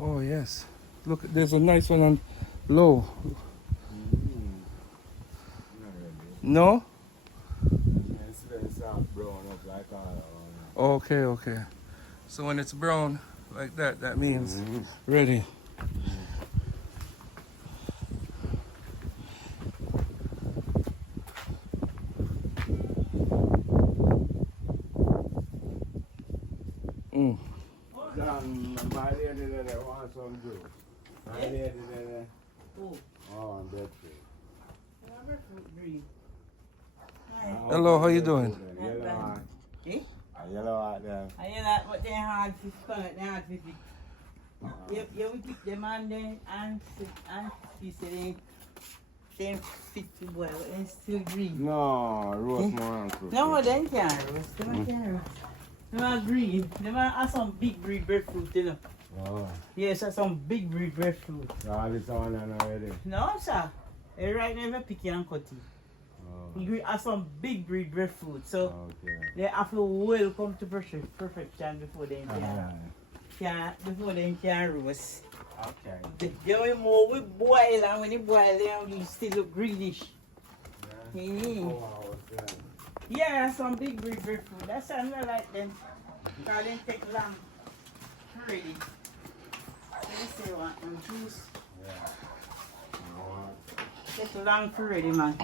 Oh yes. Look, there's a nice one on low. No? It's very soft brown up like all Okay, okay. So when it's brown like that, that means ready. Mm. My lady there wants some juice. My lady there. Oh, Breadfruit. Breadfruit breed. Hello, how you doing? Yellow heart. Eh? A yellow heart there. I hear that, but they're hard to spell it, they're hard to pick. You will pick them and then, and you say they fit to boil, but they're still green. No, roast more and fruit. No, they can't roast, they can't roast. They are green, they are some big breed breadfruit, you know. Oh, Yes, that's some big breed breadfruit. so all this one and already. No, sir. They right never pick it and cut it. Oh, You have some big breed breadfruit, so okay. they have to well come to perfection before they can roast. Okay. The only more we boil, and when you boil them, you still look greenish. Yeah. 4 hours then. Yeah, some big breed breadfruit. That's why I don't like them. Because they take long to ready. Let me see what juice. Yeah. Take long to ready, man.